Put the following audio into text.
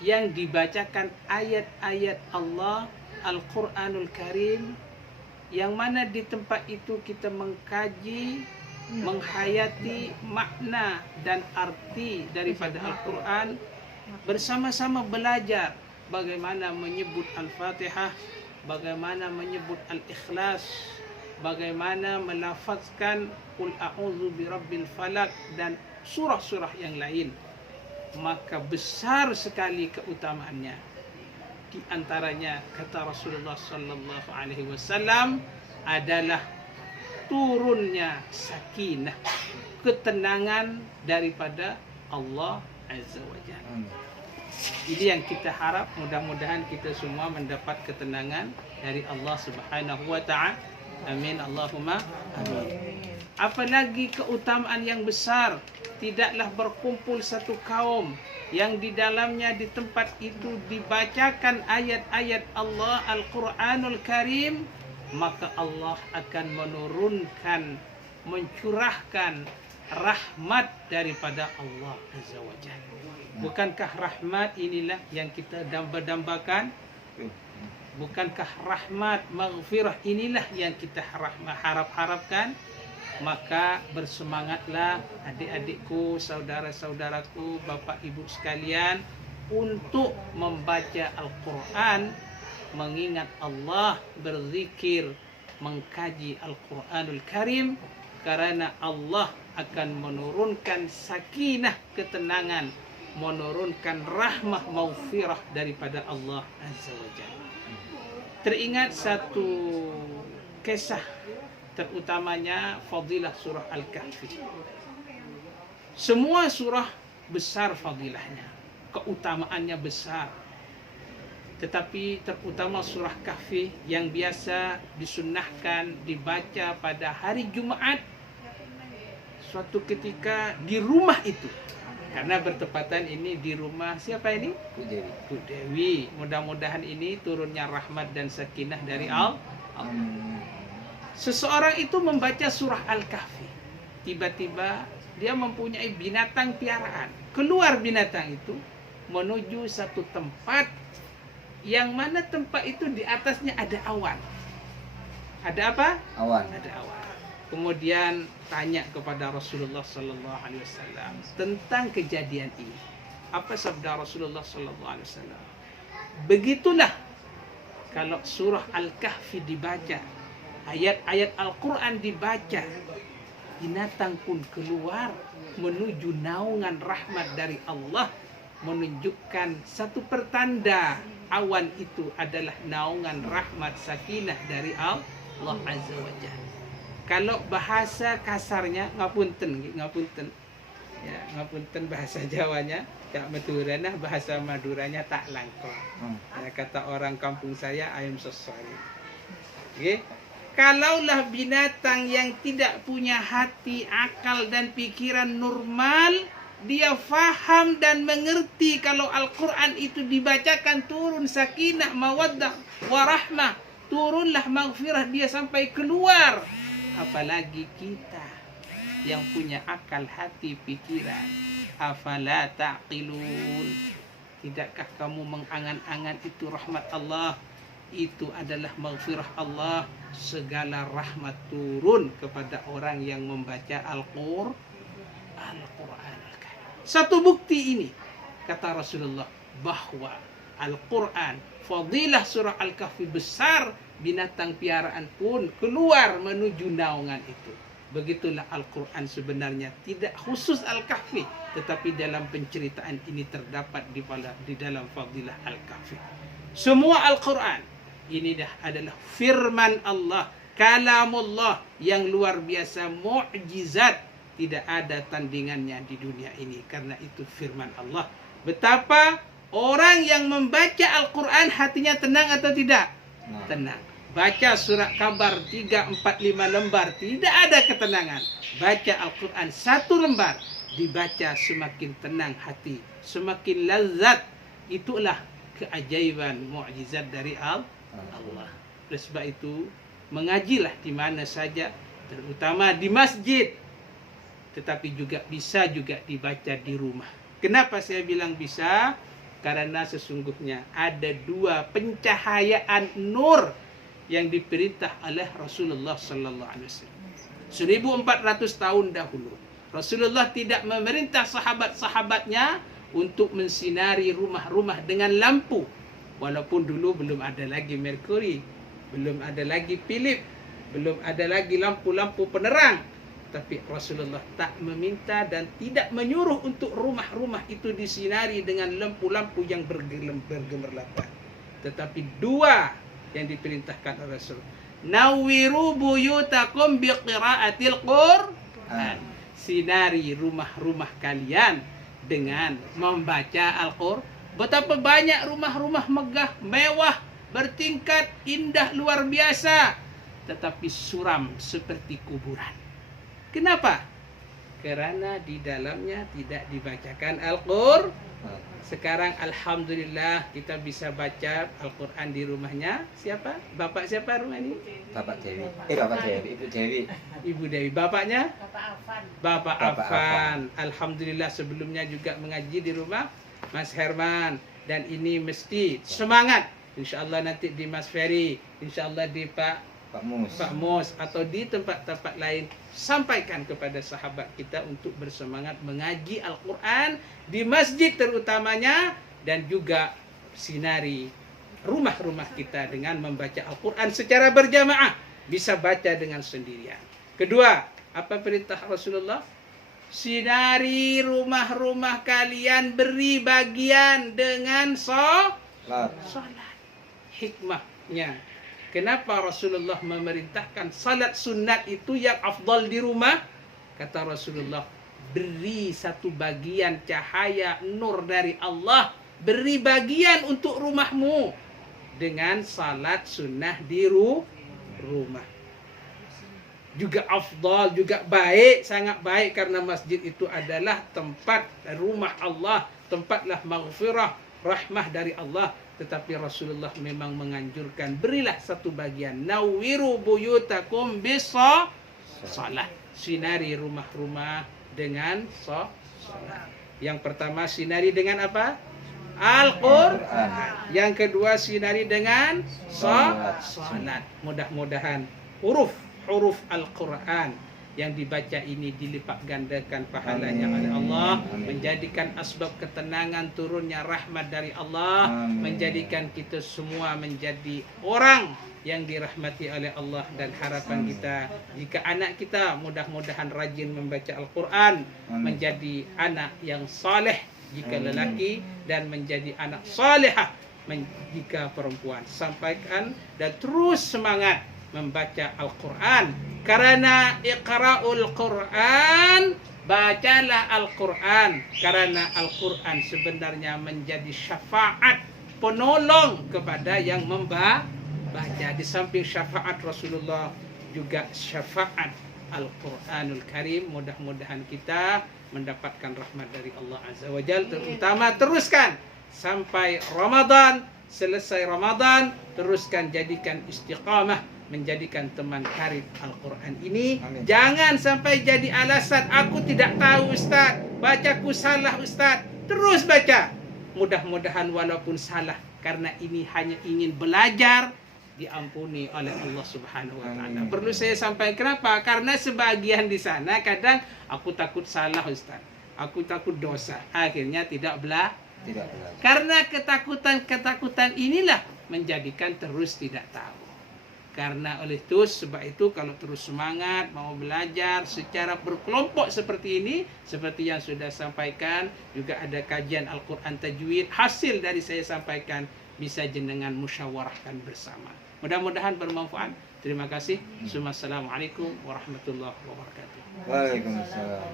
yang dibacakan ayat-ayat Allah Al-Quranul Karim, yang mana di tempat itu kita mengkaji, menghayati makna dan arti daripada Al-Quran, bersama-sama belajar bagaimana menyebut Al-Fatihah, bagaimana menyebut Al-Ikhlas, bagaimana melafazkan Qul a'udzu birabbil falaq dan surah-surah yang lain. Maka besar sekali keutamaannya. Di antaranya kata Rasulullah sallallahu alaihi wasallam adalah turunnya sakinah, ketenangan daripada Allah Azza wa Jalla. Ini yang kita harap, mudah-mudahan kita semua mendapat ketenangan dari Allah Subhanahu wa taala. Amin Allahumma amin. Apalagi keutamaan yang besar, tidaklah berkumpul satu kaum yang di dalamnya di tempat itu dibacakan ayat-ayat Allah Al-Quranul Karim, maka Allah akan menurunkan, mencurahkan rahmat daripada Allah Azza wa Jalla. Bukankah rahmat inilah yang kita damba-dambakan? Bukankah rahmat, maghfirah inilah yang kita harap-harapkan? Maka bersemangatlah adik-adikku, saudara-saudaraku, bapak ibu sekalian, untuk membaca Al-Quran, mengingat Allah, berzikir, mengkaji Al-Quranul Karim, karena Allah akan menurunkan sakinah, ketenangan, menurunkan rahmah, maghfirah daripada Allah Azza wa Jalla. Teringat satu kisah, terutamanya fadilah surah Al-Kahfi. Semua surah besar fadilahnya, keutamaannya besar. Tetapi terutama surah Kahfi yang biasa disunnahkan dibaca pada hari Jumaat, suatu ketika di rumah itu, karena bertepatan ini di rumah siapa ini? Bu Dewi. Mudah-mudahan ini turunnya rahmat dan sakinah dari Allah. Seseorang itu membaca surah Al-Kahfi. Tiba-tiba dia mempunyai binatang piaraan. Keluar binatang itu menuju satu tempat yang mana tempat itu di atasnya ada awan. Ada apa? Awan. Ada awan. Kemudian tanya kepada Rasulullah sallallahu alaihi wasallam tentang kejadian ini. Apa sabda Rasulullah sallallahu alaihi wasallam? Begitulah kalau surah Al-Kahfi dibaca, ayat-ayat Al-Quran dibaca, binatang pun keluar menuju naungan rahmat dari Allah, menunjukkan satu pertanda awan itu adalah naungan rahmat sakinah dari Allah Azza wa Jalla. Kalau bahasa kasarnya, ngapunten ya, ngapunten bahasa Jawanya tak Madurana, bahasa Maduranya tak langkah. Ya, kata orang kampung saya, I am so sorry. Okay? Kalaulah binatang yang tidak punya hati, akal dan pikiran normal, dia faham dan mengerti kalau Al-Quran itu dibacakan turun sakinah, mawaddah, warahmah, turunlah maghfirah, dia sampai keluar. Apalagi kita yang punya akal, hati, pikiran. Afala ta'qilun. Tidakkah kamu mengangan-angan itu rahmat Allah? Itu adalah maghfirah Allah. Segala rahmat turun kepada orang yang membaca Al-Quran. Satu bukti ini, kata Rasulullah, bahwa Al-Quran, fadilah surah Al-Kahfi besar, binatang piaraan pun keluar menuju naungan itu. Begitulah Al-Quran sebenarnya, tidak khusus Al-Kahfi, tetapi dalam penceritaan ini terdapat di dalam fadilah Al-Kahfi. Semua Al-Quran ini adalah firman Allah, kalamullah yang luar biasa, mukjizat, tidak ada tandingannya di dunia ini. Karena itu firman Allah. Betapa orang yang membaca Al-Quran hatinya tenang atau tidak? Tenang. Baca surat Kabar 3, 4, 5 lembar, tidak ada ketenangan. Baca Al-Quran 1 lembar, dibaca semakin tenang hati, semakin lazat. Itulah keajaiban, mukjizat dari Allah. Oleh sebab itu, mengajilah di mana saja, terutama di masjid, tetapi juga bisa juga dibaca di rumah. Kenapa saya bilang bisa? Karena sesungguhnya ada dua pencahayaan nur yang diperintah oleh Rasulullah sallallahu alaihi wasallam. 1400 tahun dahulu Rasulullah tidak memerintah sahabat-sahabatnya untuk mensinari rumah-rumah dengan lampu. Walaupun dulu belum ada lagi Merkuri, belum ada lagi Philip, belum ada lagi lampu-lampu penerang. Tapi Rasulullah tak meminta dan tidak menyuruh untuk rumah-rumah itu disinari dengan lampu-lampu yang bergemerlapan. Tetapi dua yang diperintahkan oleh Rasul. Nawwiru buyutakum biqiraatil Qur'an. Sinari rumah-rumah kalian dengan membaca Al-Qur'an. Betapa banyak rumah-rumah megah, mewah, bertingkat, indah, luar biasa. Tetapi suram seperti kuburan. Kenapa? Karena di dalamnya tidak dibacakan Al-Qur'an. Sekarang alhamdulillah kita bisa baca Al-Qur'an di rumahnya. Siapa? Bapak siapa rumah ini? Bapak Dewi. Bapak Dewi, Ibu Dewi. Ibu Dewi. Bapaknya? Bapak Afan. Bapak Afan. Alhamdulillah sebelumnya juga mengaji di rumah Mas Herman. Dan ini mesti semangat. InsyaAllah nanti di Mas Ferry. InsyaAllah di Pak Mus atau di tempat-tempat lain, sampaikan kepada sahabat kita untuk bersemangat mengaji Al-Quran di masjid terutamanya, dan juga sinari rumah-rumah kita dengan membaca Al-Quran secara berjamaah, bisa baca dengan sendirian. Kedua, apa perintah Rasulullah? Sinari rumah-rumah kalian, beri bagian dengan salat. Hikmahnya, kenapa Rasulullah memerintahkan salat sunat itu yang afdal di rumah? Kata Rasulullah, beri satu bagian cahaya nur dari Allah, beri bagian untuk rumahmu dengan salat sunnah di rumah. Juga afdal, juga baik, sangat baik, karena masjid itu adalah tempat rumah Allah, tempatlah maghfirah, rahmah dari Allah. Tetapi Rasulullah memang menganjurkan, berilah satu bagian. Nawwiru buyutakum bisalah. Sinari rumah-rumah dengan salat. Yang pertama sinari dengan apa? Al-Qur'an. Yang kedua sinari dengan salat. Mudah-mudahan huruf Al-Quran yang dibaca ini dilipat gandakan pahalanya oleh Allah, menjadikan asbab ketenangan turunnya rahmat dari Allah, menjadikan kita semua menjadi orang yang dirahmati oleh Allah. Dan harapan kita, jika anak kita mudah-mudahan rajin membaca Al-Quran, menjadi anak yang saleh jika lelaki, dan menjadi anak salehah jika perempuan. Sampaikan dan terus semangat membaca Al-Quran, karena iqra'ul Quran, bacalah Al-Quran, karena Al-Quran sebenarnya menjadi syafaat, penolong kepada yang membaca. Di samping syafaat Rasulullah, juga syafaat Al-Quranul Karim. Mudah-mudahan kita mendapatkan rahmat dari Allah Azza wa Jalla. Terutama teruskan sampai Ramadan, selesai Ramadan, teruskan jadikan istiqamah, menjadikan teman karib Al-Quran ini. Amin. Jangan sampai jadi alasan, aku tidak tahu Ustaz, bacaku salah Ustaz. Terus baca. Mudah-mudahan walaupun salah, karena ini hanya ingin belajar, diampuni oleh Allah Subhanahu wa taala. Perlu saya sampaikan kenapa? Karena sebagian di sana kadang aku takut salah Ustaz, aku takut dosa, akhirnya tidak belajar. Karena ketakutan inilah menjadikan terus tidak tahu. Karena oleh itu, sebab itu kalau terus semangat mau belajar secara berkelompok seperti ini, seperti yang sudah sampaikan, juga ada kajian Al-Quran Tajwid, hasil dari saya sampaikan bisa jenengan musyawarahkan bersama. Mudah-mudahan bermanfaat. Terima kasih. Assalamualaikum warahmatullahi wabarakatuh. Waalaikumsalam.